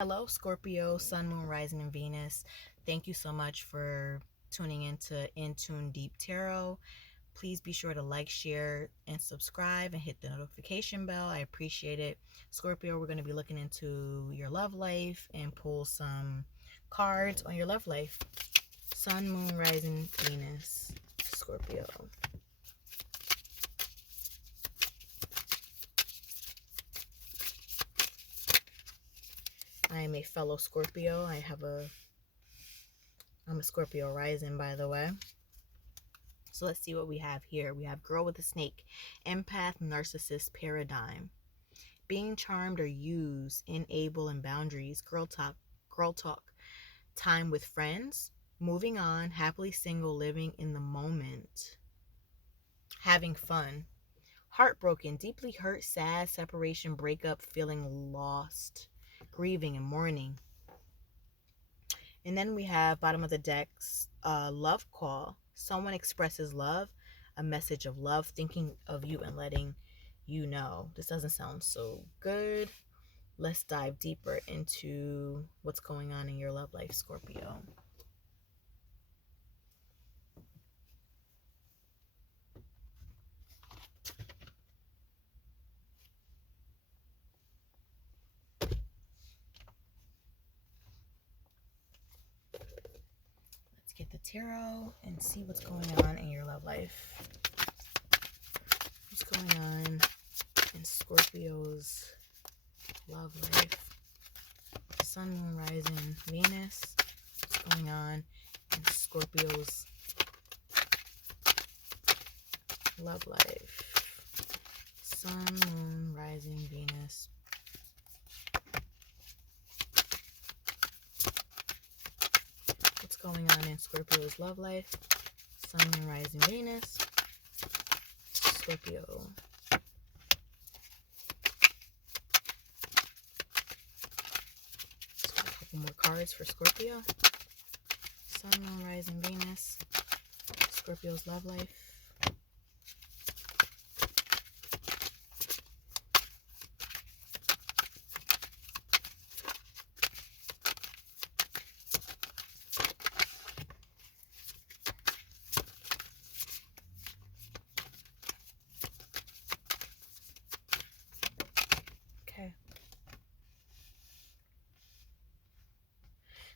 Hello, Scorpio, Sun, Moon, Rising, and Venus. Thank you so much for tuning into In Tune Deep Tarot. Please be sure to like, share, and subscribe and hit the notification bell. I appreciate it. Scorpio, we're going to be looking into your love life and pull some cards on your love life. Sun, Moon, Rising, Venus, Scorpio. I am a fellow Scorpio. I'm a Scorpio rising, by the way. So let's see what we have here. We have girl with a snake, empath, narcissist, paradigm. Being charmed or used, enable and boundaries, girl talk, time with friends, moving on, happily single, living in the moment, having fun, heartbroken, deeply hurt, sad, separation, breakup, feeling lost, grieving and mourning. And then we have bottom of the decks, love call. Someone expresses love, a message of love, thinking of you and letting you know. This doesn't sound so good. Let's dive deeper into what's going on in your love life, Scorpio. Let's get the tarot and see what's going on in your love life. What's going on in Scorpio's love life? Sun, Moon, Rising, Venus. What's going on in Scorpio's love life? Sun, Moon, Rising, Venus. What's going on in Scorpio's love life? Sun, Moon, Rising, Venus. Scorpio. Let's get a couple more cards for Scorpio. Sun, Moon, Rising, Venus. Scorpio's love life. Okay.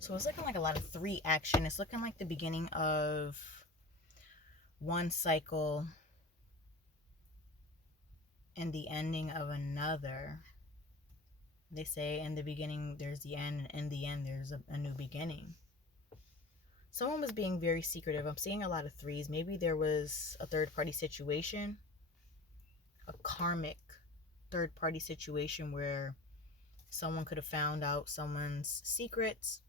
So it's looking like a lot of 3 action. It's looking like the beginning of one cycle and the ending of another. They say in the beginning there's the end, and in the end there's a new beginning. Someone was being very secretive. I'm seeing a lot of 3s. Maybe there was a third-party situation, a karmic third-party situation where someone could have found out someone's secrets,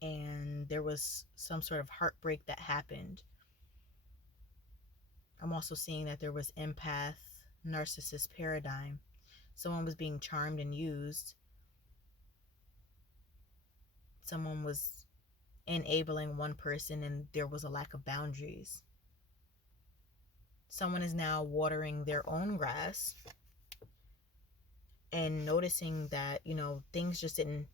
and there was some sort of heartbreak that happened. I'm also seeing that there was empath, narcissist, paradigm. Someone was being charmed and used. Someone was enabling one person, and there was a lack of boundaries. Someone is now watering their own grass and noticing that, things just didn't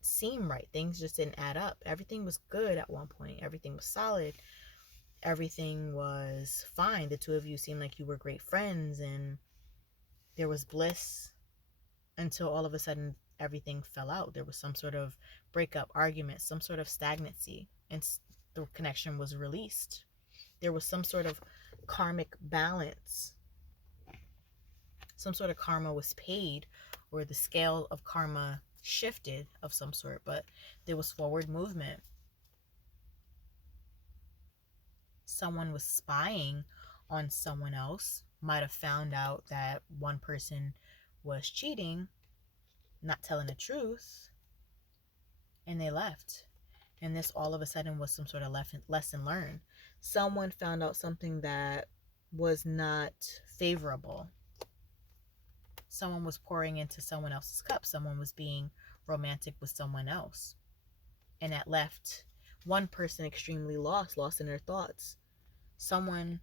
seem right. Things just didn't add up. Everything was good at one point. Everything was solid. Everything was fine. The two of you seemed like you were great friends, and there was bliss until all of a sudden everything fell out. There was some sort of breakup, argument, some sort of stagnancy, and the connection was released. There was some sort of karmic balance. Some sort of karma was paid, or the scale of karma shifted of some sort, but there was forward movement. Someone was spying on someone else, might have found out that one person was cheating, not telling the truth, and they left. And this all of a sudden was some sort of lesson learned. Someone found out something that was not favorable. Someone was pouring into someone else's cup. Someone was being romantic with someone else. And that left one person extremely lost in their thoughts. Someone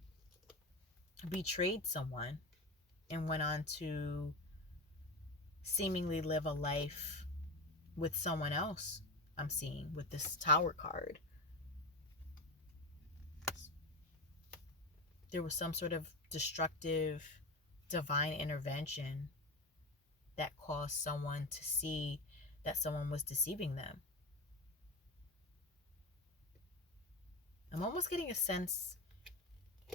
betrayed someone and went on to seemingly live a life with someone else. I'm seeing with this Tower card. There was some sort of destructive divine intervention that caused someone to see that someone was deceiving them. I'm almost getting a sense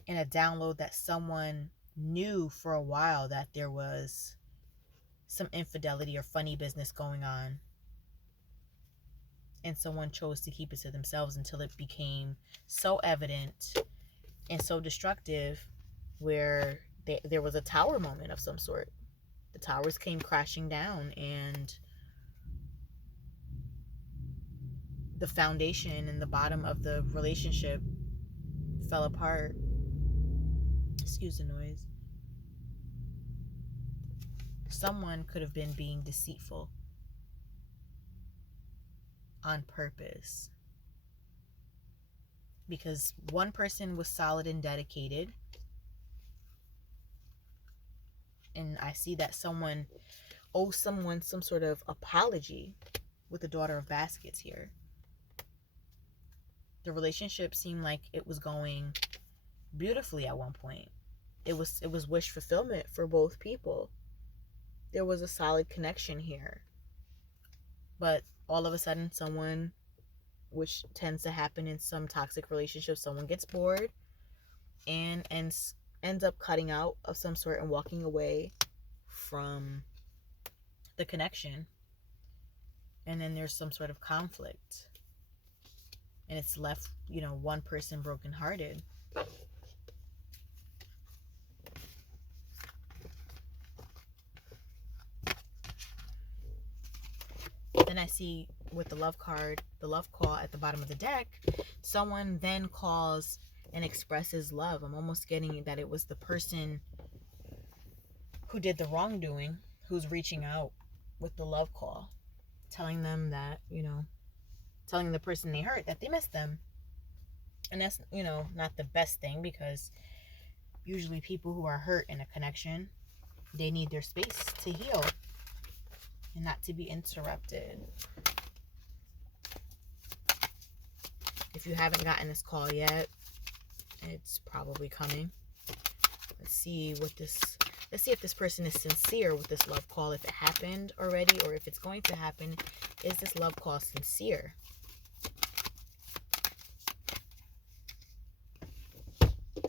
in a download that someone knew for a while that there was some infidelity or funny business going on, and someone chose to keep it to themselves until it became so evident and so destructive where there was a tower moment of some sort. The towers came crashing down, and the foundation and the bottom of the relationship fell apart. Excuse the noise. Someone could have been being deceitful on purpose, because one person was solid and dedicated, and I see that someone owes someone some sort of apology with the Daughter of Baskets here. The relationship seemed like it was going beautifully at one point. It was wish fulfillment for both people. There was a solid connection here. But all of a sudden, someone, which tends to happen in some toxic relationships, someone gets bored and ends up cutting out of some sort and walking away from the connection. And then there's some sort of conflict. And it's left, one person brokenhearted. Then I see with the love card, the love call at the bottom of the deck, someone then calls and expresses love. I'm almost getting that it was the person who did the wrongdoing who's reaching out with the love call, telling them that, telling the person they hurt that they miss them. And that's, not the best thing, because usually people who are hurt in a connection, they need their space to heal and not to be interrupted. If you haven't gotten this call yet, it's probably coming. Let's see if this person is sincere with this love call, if it happened already or if it's going to happen. Is this love call sincere?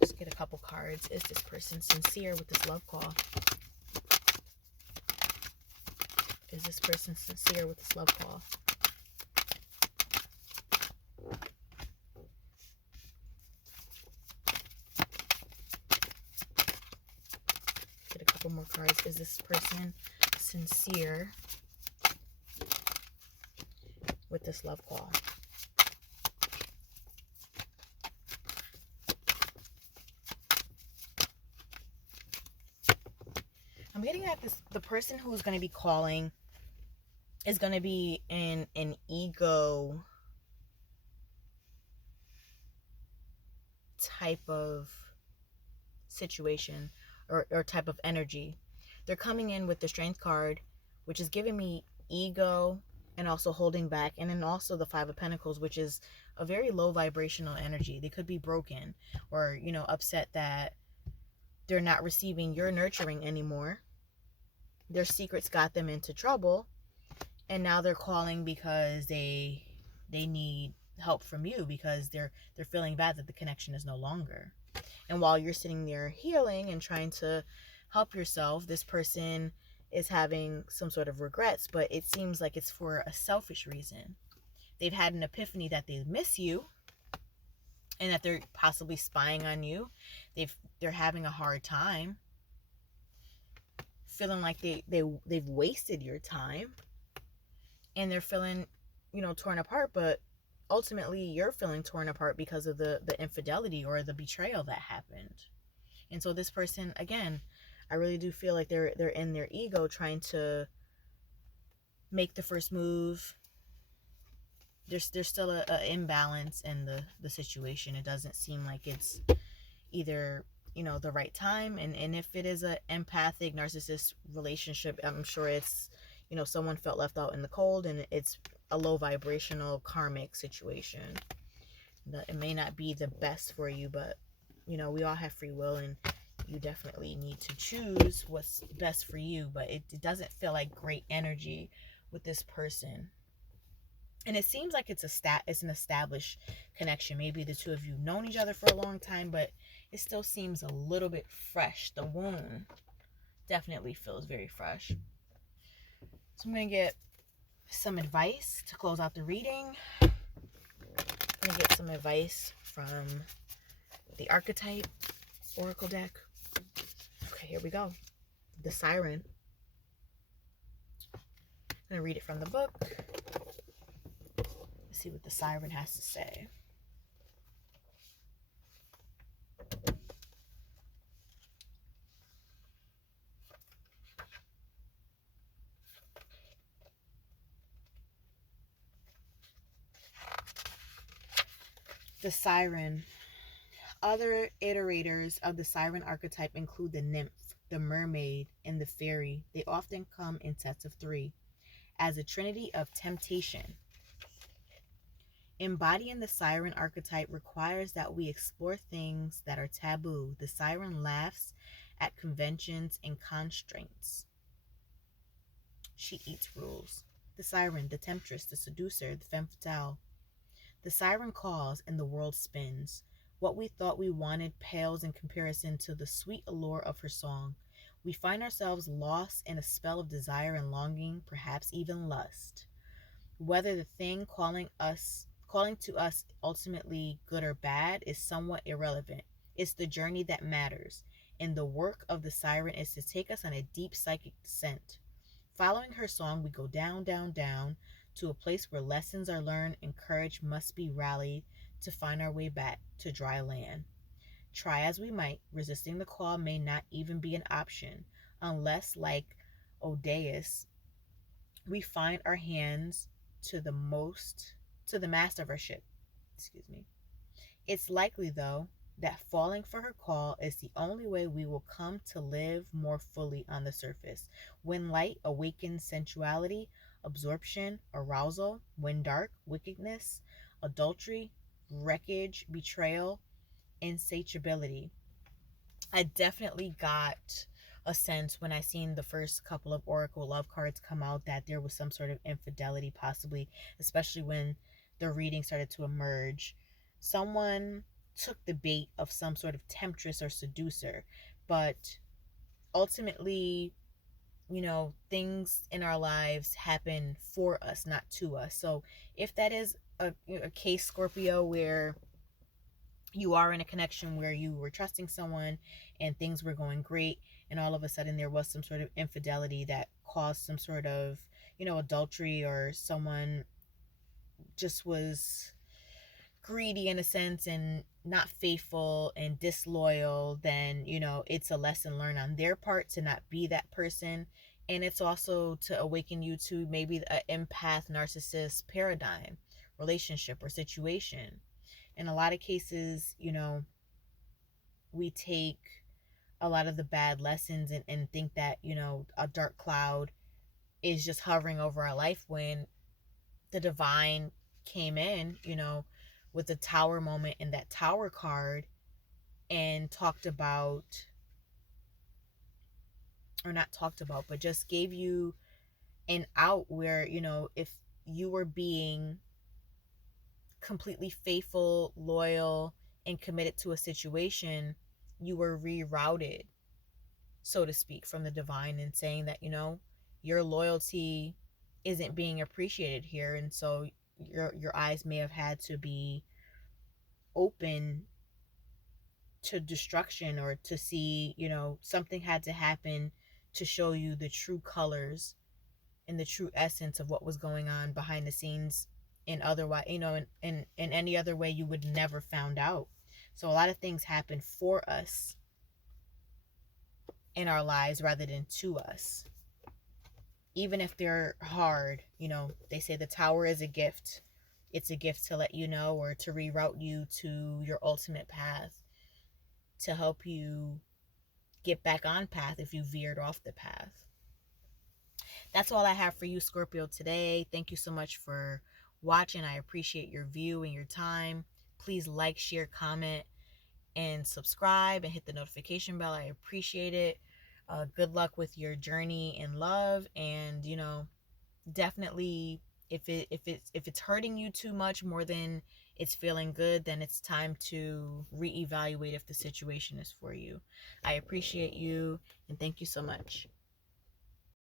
Let's get a couple cards. Is this person sincere with this love call? Is this person sincere with this love call? Get a couple more cards. Is this person sincere with this love call? I'm getting at this, the person who's going to be calling is going to be in an ego type of situation or type of energy. They're coming in with the Strength card, which is giving me ego and also holding back, and then also the Five of Pentacles, which is a very low vibrational energy. They could be broken or, upset that they're not receiving your nurturing anymore. Their secrets got them into trouble, and now they're calling because they need help from you, because they're feeling bad that the connection is no longer. And while you're sitting there healing and trying to help yourself, this person is having some sort of regrets, but it seems like it's for a selfish reason. They've had an epiphany that they miss you and that they're possibly spying on you. They're having a hard time, feeling like they've wasted your time, and they're feeling, torn apart, but ultimately you're feeling torn apart because of the infidelity or the betrayal that happened. And so this person, again, I really do feel like they're in their ego trying to make the first move. There's still a imbalance in the situation. It doesn't seem like it's either the right time. And if it is a empathic narcissist relationship, I'm sure it's, someone felt left out in the cold, and it's a low vibrational karmic situation that it may not be the best for you. But we all have free will, and you definitely need to choose what's best for you. But it doesn't feel like great energy with this person. And it seems like it's an established connection. Maybe the two of you known each other for a long time, but it still seems a little bit fresh. The wound definitely feels very fresh. So I'm going to get some advice to close out the reading. I'm going to get some advice from the Archetype Oracle deck. Okay, here we go. The Siren. I'm going to read it from the book. Let's see what the Siren has to say. The Siren. Other iterators of the Siren archetype include the nymph, the mermaid, and the fairy. They often come in sets of 3 as a trinity of temptation. Embodying the Siren archetype requires that we explore things that are taboo. The Siren laughs at conventions and constraints. She eats rules. The Siren, the temptress, the seducer, the femme fatale. The Siren calls and the world spins. What we thought we wanted pales in comparison to the sweet allure of her song. We find ourselves lost in a spell of desire and longing, perhaps even lust. Whether the thing calling to us ultimately good or bad is somewhat irrelevant. It's the journey that matters, and the work of the Siren is to take us on a deep psychic descent. Following her song, we go down, down, down, to a place where lessons are learned and courage must be rallied to find our way back to dry land. Try as we might, resisting the call may not even be an option, unless, like Odeus, we find our hands to the mast of our ship. It's likely, though, that falling for her call is the only way we will come to live more fully on the surface. When light awakens sensuality, absorption, arousal. When dark, wickedness, adultery, wreckage, betrayal, insatiability. I definitely got a sense when I seen the first couple of Oracle love cards come out that there was some sort of infidelity, possibly, especially when the reading started to emerge. Someone took the bait of some sort of temptress or seducer, but ultimately, things in our lives happen for us, not to us. So if that is a case, Scorpio, where you are in a connection where you were trusting someone and things were going great, and all of a sudden there was some sort of infidelity that caused some sort of, adultery, or someone just was greedy in a sense and not faithful and disloyal, then it's a lesson learned on their part to not be that person. And it's also to awaken you to maybe an empath narcissist paradigm, relationship, or situation. In a lot of cases, we take a lot of the bad lessons and think that a dark cloud is just hovering over our life, when the divine came in, with the tower moment and that tower card, and talked about, or not talked about, but just gave you an out where, if you were being completely faithful, loyal, and committed to a situation, you were rerouted, so to speak, from the divine, and saying that, your loyalty isn't being appreciated here. And so your eyes may have had to be open to destruction, or to see, something had to happen to show you the true colors and the true essence of what was going on behind the scenes, in otherwise, in any other way you would never found out. So a lot of things happen for us in our lives rather than to us, even if they're hard. They say the tower is a gift. It's a gift to let you know, or to reroute you to your ultimate path, to help you get back on path if you veered off the path. That's all I have for you, Scorpio, today. Thank you so much for watching. I appreciate your view and your time. Please like, share, comment, and subscribe and hit the notification bell. I appreciate it. Good luck with your journey in love, and definitely, if it's hurting you too much more than it's feeling good, then it's time to reevaluate if the situation is for you. I appreciate you, and thank you so much.